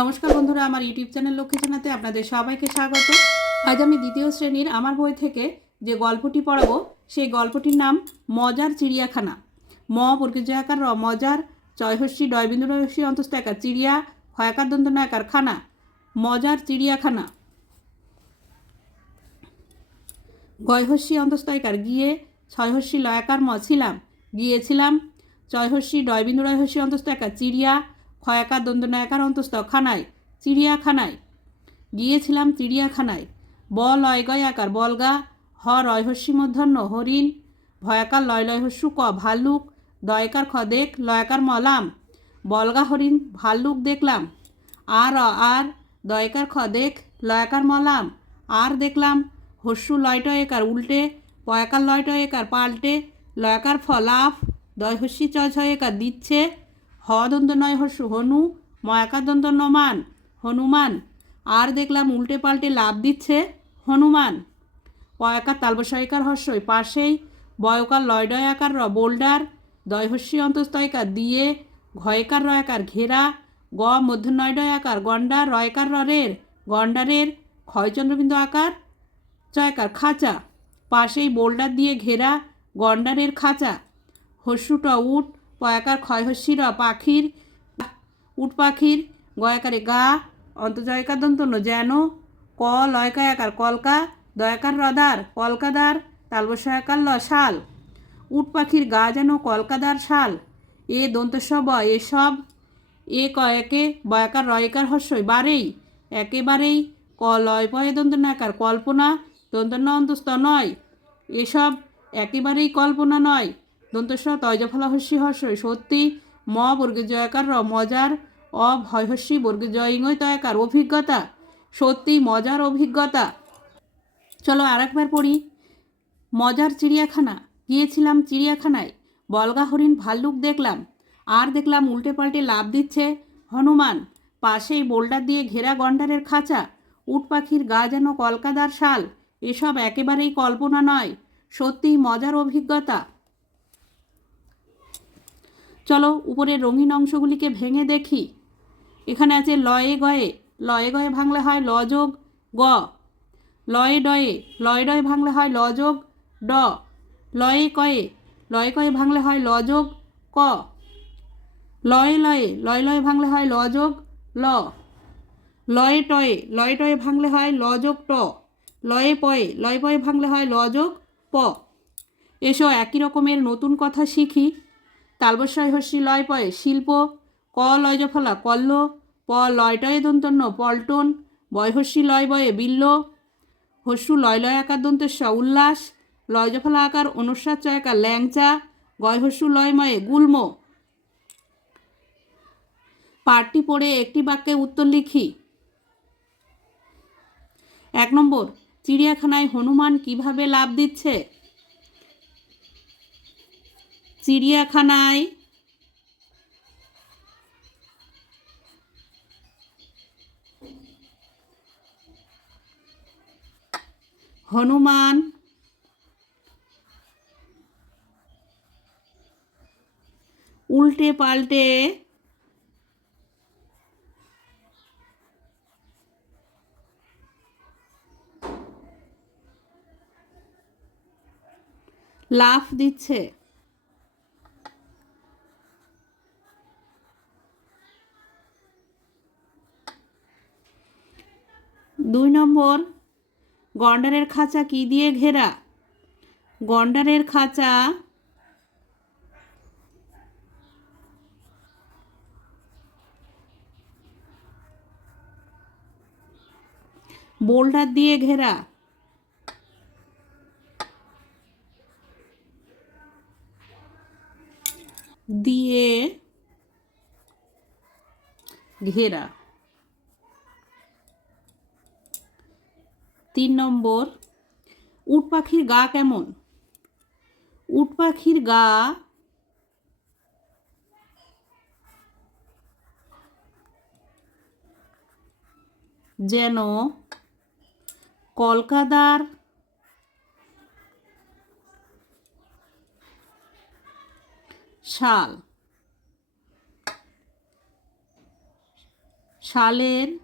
নমস্কার বন্ধুরা, আমার ইউটিউব চ্যানেল লক্ষ্মী জানাতে আপনাদের সবাইকে স্বাগত। আজ আমি দ্বিতীয় শ্রেণির আমার বই থেকে যে গল্পটি পড়াবো, সেই গল্পটির নাম মজার চিড়িয়াখানা। ম বর্গজয়াকার র মজার চয়হস্যি ডয়বিন্দু রহস্যি অন্তস্থাকার চিড়িয়া হয়াকার দন্তনাকার খানা, মজার চিড়িয়াখানা। গয়হস্যি অন্তস্থায়কার গিয়ে ছয়হস্যি লয়াকার ম ছিলাম, গিয়েছিলাম। ছয়হস্যি ডয়বিন্দু রহস্যি অন্তস্থাকার চিড়িয়া ক্ষয়াকার দন্তনায়কার অন্তস্থ খানায় চিড়িয়াখানায়। গিয়েছিলাম চিড়িয়াখানায়। ব লয় গয় আকার বলগা হ রয়হস্যি মধ্যাহ্ন, হরিণ, ভয়াকার লয় লয় হস্যু ক ভাল্লুক, দয়কার খ দেখ লয়কার মলাম বলগা হরিণ, ভাল্লুক দেখলাম। আর আর, দয়কার খ দেখ লয়কার মলাম, আর দেখলাম। হস্যু লয়ট একার উল্টে, পয়াকার লয়ট একার পাল্টে, লয়কার ফ লাফ দয় হস্যি চ ছয় একার দিচ্ছে হ দন্ত নয় হনু ময়াকার দন্ত নমান হনুমান। আর দেখলাম উল্টে পাল্টে লাভ দিচ্ছে হনুমান। পয়াকার তালবসয়কার হস্যই পাশেই বয়কার লয়ডয়াকার র বোল্ডার, দয়হস্যি অন্তস্তয়কার দিয়ে, ঘয়কার রয়াকার ঘেরা, গ মধ্যনয়ডয় আকার গন্ডার রয়কার রের গন্ডারের ক্ষয়চন্দ্রবিন্দু আকার, চয়কার খাঁচা। পাশেই বোল্ডার দিয়ে ঘেরা গন্ডারের খাঁচা। হস্যুটা উট পয়াকার ক্ষয়হস্যির পাখির উট পাখির গয়াকারে গা অন্তজয়কার দন্তন্য যেন, ক লয়কায়াকার কলকা, দয়াকার রদার কলকাদার, তালবসয়াকার ল শাল উট পাখির গা যেন কলকাদার শাল। এ দন্তস্ব ব এসব এ ক একে বয়াকার রয়কার হস্যই বারেই, একেবারেই ক লয় পয়ে দন্তনাকার কল্পনা দন্তন্য অন্তস্থ নয় এসব একেবারেই কল্পনা নয়। দন্তস্ব তৈজফলা হস্যি হস্যই সত্যি, ম বর্গে জয়াকার র, মজার, অ, ভয়হস্যি বর্গে জয়িংয় তয়াকার, অভিজ্ঞতা, সত্যি, মজার অভিজ্ঞতা। চলো আর একবার পড়ি। মজার চিড়িয়াখানা, গিয়েছিলাম চিড়িয়াখানায়, বলগা হরিণ ভাল্লুক দেখলাম, আর দেখলাম উল্টে পাল্টে লাভ দিচ্ছে, হনুমান, পাশেই বোল্ডার দিয়ে ঘেরা গন্ডারের খাঁচা, উট পাখির গা যেন কলকাদার শাল, এসব একেবারেই কল্পনা নয় সত্যিই মজার অভিজ্ঞতা। চলো উপরের রঙিন অংশগুলিকে ভেঙে দেখি। এখানে আছে লয়ে গয়ে। লয়ে গয়ে ভাঙলে হয় লযোগ গ। লয়ে ডয়ে। লয়ে ডয়ে ভাঙলে হয় লযোগ ড। লয়ে কয়ে। লয়ে কয়ে ভাঙলে হয় লযোগ ক। লয়ে লয়ে। লয়ে লয়ে ভাঙলে হয় লযোগ ল। লয়ে টয়ে। লয়ে টয়ে ভাঙলে হয় লযোগ ট। লয়ে পয়ে। লয়ে পয়ে ভাঙলে হয় লযোগ প। এসো একই রকমের নতুন কথা শিখি। তালবস্বয় হস্যি লয় পয়ে শিল্প ক লয় জফলা কল্ল প লয়টয়ে দন্তন্য, পল্টন বয়হস্যি লয় বয়ে বিল্ল হস্যু লয় লয় আকার দন্তেশ্ব উল্লাস লয় জফলা আকার অনুস্বাদ চয়াকার ল্যাংচা গয় হস্যু লয় ময়ে গুল্ম। পাঠটি পড়ে একটি বাক্যে উত্তর লিখি। এক নম্বর, চিড়িয়াখানায় হনুমান কীভাবে লাভ দিচ্ছে? চিড়িয়াখানায়। হনুমান। উল্টে পাল্টে। লাফ দিচ্ছে। দুই নম্বর গন্ডারের খাঁচা কি দিয়ে ঘেরা? গন্ডারের খাঁচা বোল্ডার দিয়ে ঘেরা। দিয়ে ঘেরা। নম্বর উট পাখির গা কেমন? উট পাখির গা যেন কলকাতার শাল সালের